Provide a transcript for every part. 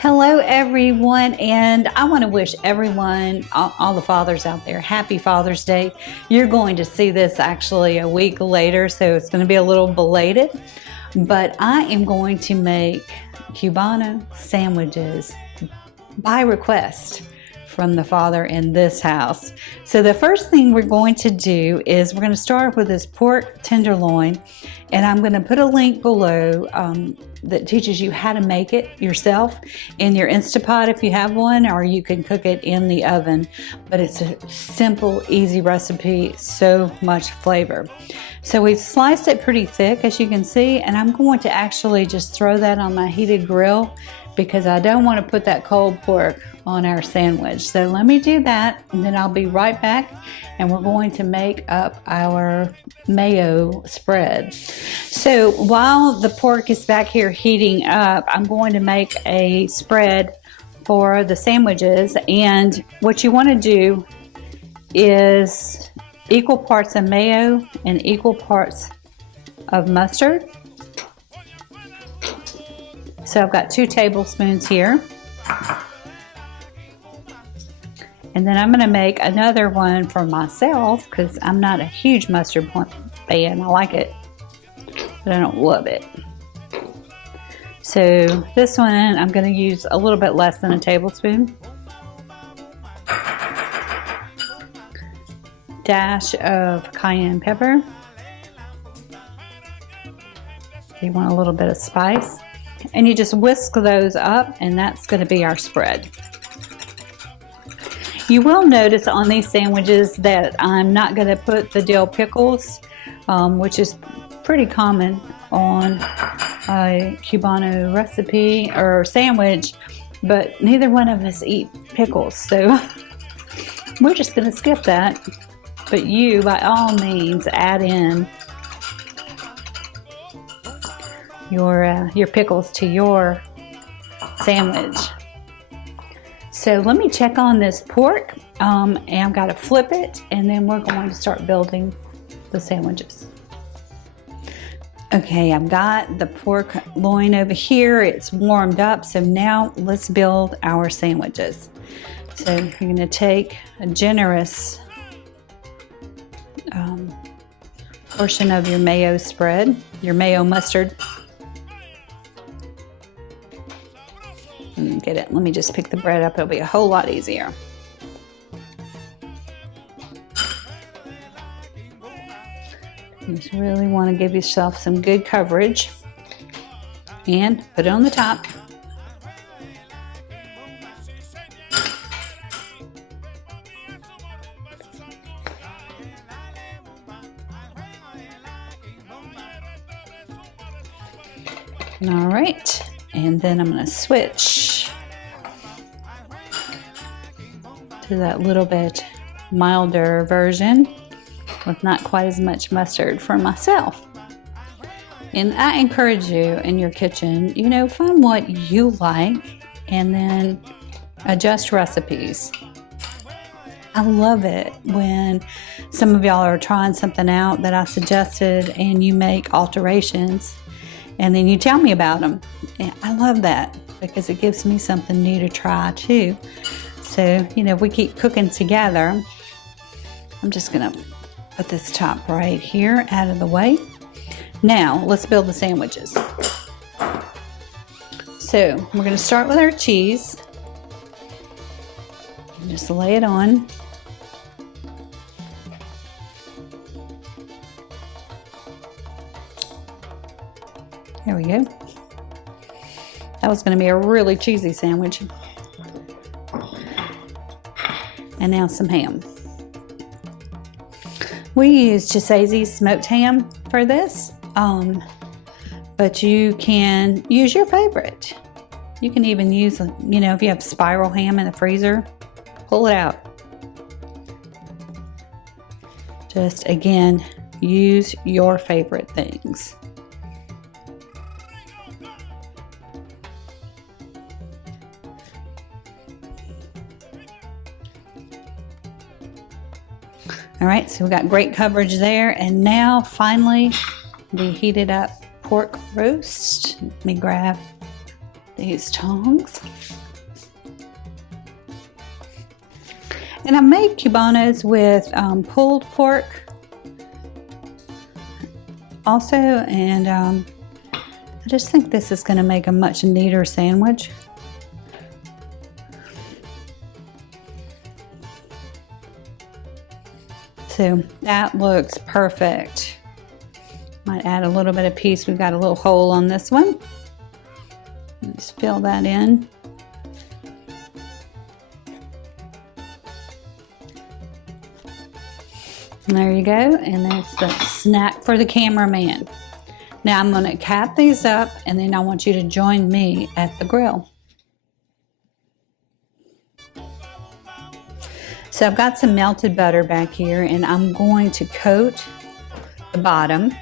Hello everyone, and I want to wish everyone, all the fathers out there, happy Father's Day. You're going to see this actually a week later, so it's going to be a little belated, but I am going to make Cubano sandwiches by request from the father in this house. So the first thing we're going to do is we're going to start with this pork tenderloin, and I'm going to put a link below that teaches you how to make it yourself in your Instapot if you have one, or you can cook it in the oven. But it's a simple, easy recipe, so much flavor. So we've sliced it pretty thick, as you can see, and I'm going to actually just throw that on my heated grill because I don't want to put that cold pork on our sandwich. So let me do that, and then I'll be right back, and we're going to make up our mayo spread. So while the pork is back here heating up, I'm going to make a spread for the sandwiches. And what you want to do is equal parts of mayo and equal parts of mustard. So I've got 2 tablespoons here. And then I'm going to make another one for myself because I'm not a huge mustard fan. I like it, but I don't love it. So this one I'm going to use a little bit less than a tablespoon. Dash of cayenne pepper. You want a little bit of spice. And you just whisk those up, and that's going to be our spread. You will notice on these sandwiches that I'm not going to put the dill pickles, which is pretty common on a Cubano recipe or sandwich, but neither one of us eat pickles, so we're just going to skip that. But you, by all means, add in your pickles to your sandwich. So let me check on this pork, and I've got to flip it, and then we're going to start building the sandwiches. Okay, I've got the pork loin over here. It's warmed up, so now let's build our sandwiches. So you're going to take a generous portion of your mayo spread, your mayo mustard. Get it. Let me just pick the bread up. It'll be a whole lot easier. You just really want to give yourself some good coverage and put it on the top. All right. And then I'm going to switch to that little bit milder version with not quite as much mustard for myself. And I encourage you in your kitchen, find what you like and then adjust recipes. I love it when some of y'all are trying something out that I suggested and you make alterations. And then you tell me about them. And I love that because it gives me something new to try too. So, if we keep cooking together, I'm just gonna put this top right here out of the way. Now, let's build the sandwiches. So, we're gonna start with our cheese. And just lay it on. There we go. That was going to be a really cheesy sandwich. And now some ham. We use Chisasi's smoked ham for this, but you can use your favorite. You can even use, if you have spiral ham in the freezer, pull it out. Just again, use your favorite things. All right, so we got great coverage there. And now finally, the heated up pork roast. Let me grab these tongs. And I made Cubanos with pulled pork also, and I just think this is going to make a much neater sandwich. So that looks perfect. Might add a little bit of piece. We've got a little hole on this one. Let's fill that in. And there you go, and that's the snack for the cameraman. Now I'm going to cap these up, and then I want you to join me at the grill. So I've got some melted butter back here, and I'm going to coat the bottom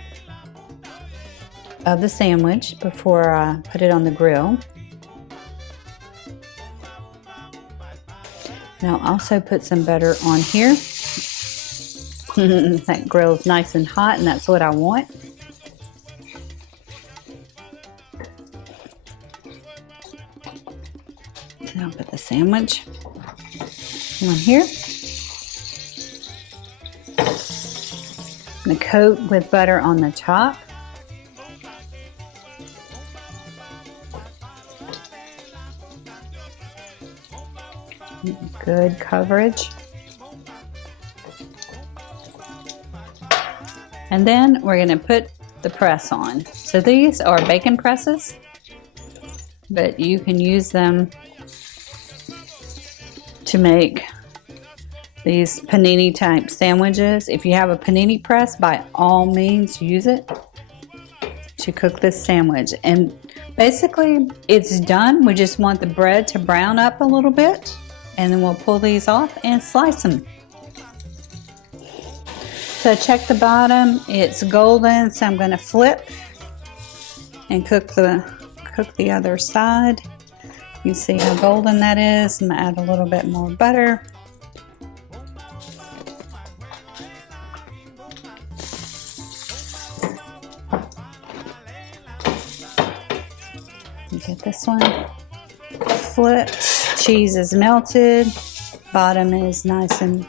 of the sandwich before I put it on the grill. And I'll also put some butter on here. That grill is nice and hot, and that's what I want. So I'll put the sandwich on here. I'm going to coat with butter on the top. Good coverage. And then we're going to put the press on. So these are bacon presses, but you can use them to make these panini type sandwiches. If you have a panini press, by all means use it to cook this sandwich. And basically it's done. We just want the bread to brown up a little bit, and then we'll pull these off and slice them. So check the bottom, it's golden, so I'm going to flip and cook the other side. You can see how golden that is. I'm going to add a little bit more butter. Get this one flipped. Cheese is melted. Bottom is nice and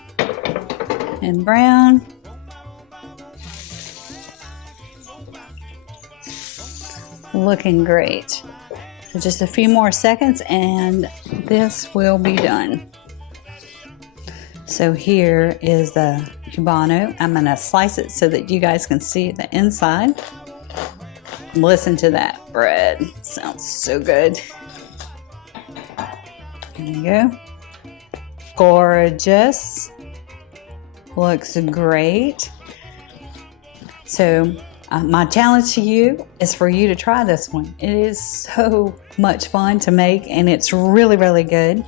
brown. Looking great. So just a few more seconds and this will be done. So here is the Cubano. I'm going to slice it so that you guys can see the inside. Listen to that bread. Sounds so good. There you go. Gorgeous. Looks great. So my challenge to you is for you to try this one. It is so much fun to make, and it's really, really good.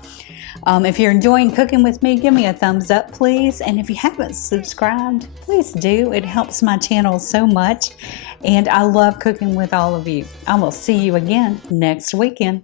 If you're enjoying cooking with me, give me a thumbs up, please. And if you haven't subscribed, please do. It helps my channel so much. And I love cooking with all of you. I will see you again next weekend.